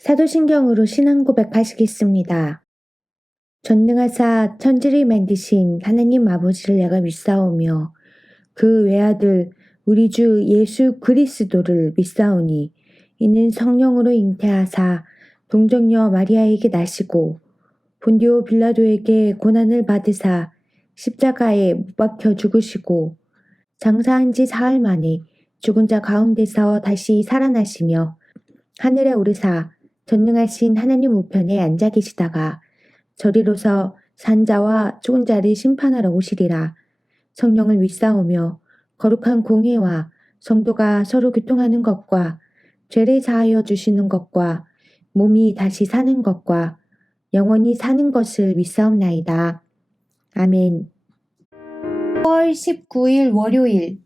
사도신경으로 신앙 고백하시겠습니다. 전능하사 천지를 만드신 하나님 아버지를 내가 믿사오며 그 외아들 우리 주 예수 그리스도를 믿사오니 이는 성령으로 잉태하사 동정녀 마리아에게 나시고 본디오 빌라도에게 고난을 받으사 십자가에 못 박혀 죽으시고 장사한 지 사흘 만에 죽은 자 가운데서 다시 살아나시며 하늘에 오르사 전능하신 하나님 우편에 앉아 계시다가 저리로서 산자와 죽은 자를 심판하러 오시리라. 성령을 믿사오며 거룩한 공회와 성도가 서로 교통하는 것과 죄를 사하여 주시는 것과 몸이 다시 사는 것과 영원히 사는 것을 믿사옵나이다. 아멘. 10월 19일 월요일.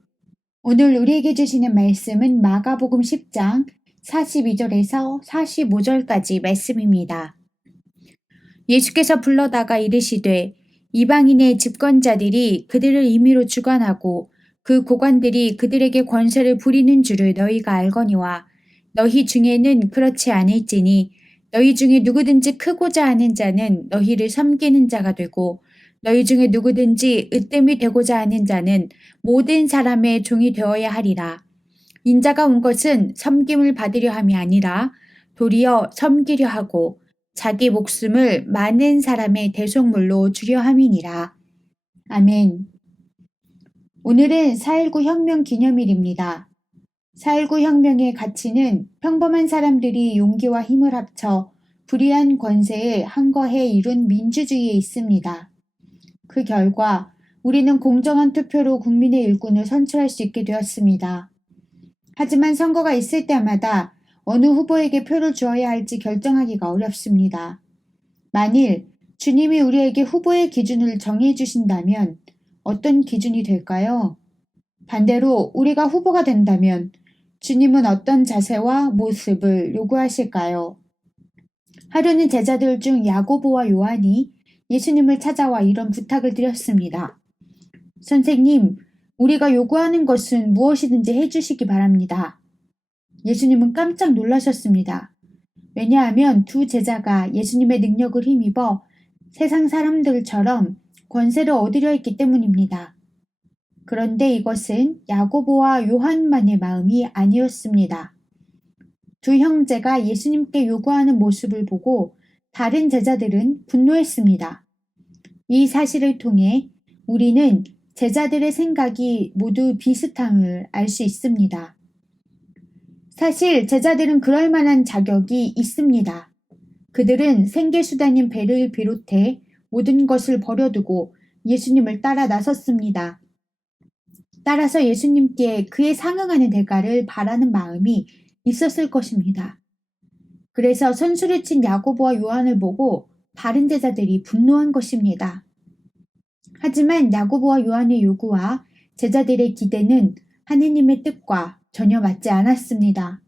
오늘 우리에게 주시는 말씀은 마가복음 10장 42절에서 45절까지 말씀입니다. 예수께서 불러다가 이르시되 이방인의 집권자들이 그들을 임의로 주관하고 그 고관들이 그들에게 권세를 부리는 줄을 너희가 알거니와 너희 중에는 그렇지 않을지니 너희 중에 누구든지 크고자 하는 자는 너희를 섬기는 자가 되고 너희 중에 누구든지 으뜸이 되고자 하는 자는 모든 사람의 종이 되어야 하리라. 인자가 온 것은 섬김을 받으려 함이 아니라 도리어 섬기려 하고 자기 목숨을 많은 사람의 대속물로 주려 함이니라. 아멘. 오늘은 4.19 혁명 기념일입니다. 4.19 혁명의 가치는 평범한 사람들이 용기와 힘을 합쳐 불의한 권세에 항거해 이룬 민주주의에 있습니다. 그 결과 우리는 공정한 투표로 국민의 일꾼을 선출할 수 있게 되었습니다. 하지만 선거가 있을 때마다 어느 후보에게 표를 주어야 할지 결정하기가 어렵습니다. 만일 주님이 우리에게 후보의 기준을 정해 주신다면 어떤 기준이 될까요? 반대로 우리가 후보가 된다면 주님은 어떤 자세와 모습을 요구하실까요? 하루는 제자들 중 야고보와 요한이 예수님을 찾아와 이런 부탁을 드렸습니다. 선생님, 우리가 요구하는 것은 무엇이든지 해주시기 바랍니다. 예수님은 깜짝 놀라셨습니다. 왜냐하면 두 제자가 예수님의 능력을 힘입어 세상 사람들처럼 권세를 얻으려 했기 때문입니다. 그런데 이것은 야고보와 요한만의 마음이 아니었습니다. 두 형제가 예수님께 요구하는 모습을 보고 다른 제자들은 분노했습니다. 이 사실을 통해 우리는 제자들의 생각이 모두 비슷함을 알 수 있습니다. 사실 제자들은 그럴 만한 자격이 있습니다. 그들은 생계수단인 배를 비롯해 모든 것을 버려두고 예수님을 따라 나섰습니다. 따라서 예수님께 그에 상응하는 대가를 바라는 마음이 있었을 것입니다. 그래서 선수를 친 야고보와 요한을 보고 다른 제자들이 분노한 것입니다. 하지만 야고보와 요한의 요구와 제자들의 기대는 하느님의 뜻과 전혀 맞지 않았습니다.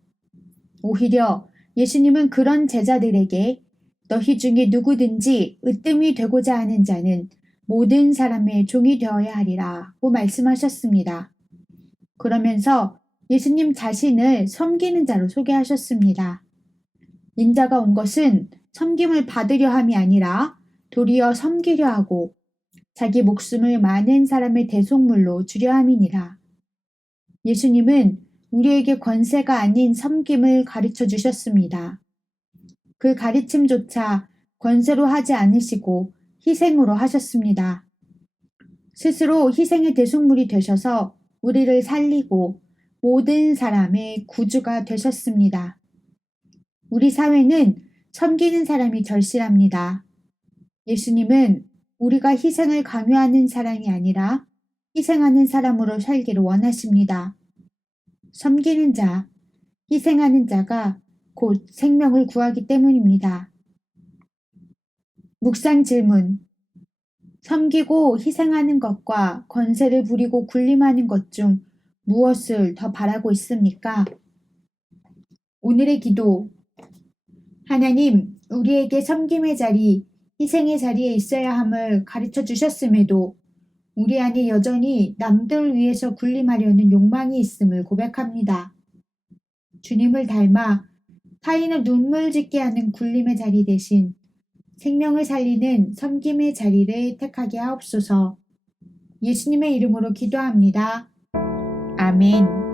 오히려 예수님은 그런 제자들에게 너희 중에 누구든지 으뜸이 되고자 하는 자는 모든 사람의 종이 되어야 하리라고 말씀하셨습니다. 그러면서 예수님 자신을 섬기는 자로 소개하셨습니다. 인자가 온 것은 섬김을 받으려 함이 아니라 도리어 섬기려 하고 자기 목숨을 많은 사람의 대속물로 주려 함이니라. 예수님은 우리에게 권세가 아닌 섬김을 가르쳐 주셨습니다. 그 가르침조차 권세로 하지 않으시고 희생으로 하셨습니다. 스스로 희생의 대속물이 되셔서 우리를 살리고 모든 사람의 구주가 되셨습니다. 우리 사회는 섬기는 사람이 절실합니다. 예수님은 우리가 희생을 강요하는 사람이 아니라 희생하는 사람으로 살기를 원하십니다. 섬기는 자, 희생하는 자가 곧 생명을 구하기 때문입니다. 묵상 질문. 섬기고 희생하는 것과 권세를 부리고 군림하는 것 중 무엇을 더 바라고 있습니까? 오늘의 기도. 하나님, 우리에게 섬김의 자리, 희생의 자리에 있어야 함을 가르쳐 주셨음에도 우리 안에 여전히 남들 위해서 군림하려는 욕망이 있음을 고백합니다. 주님을 닮아 타인을 눈물 짓게 하는 굴림의 자리 대신 생명을 살리는 섬김의 자리를 택하게 하옵소서. 예수님의 이름으로 기도합니다. 아멘.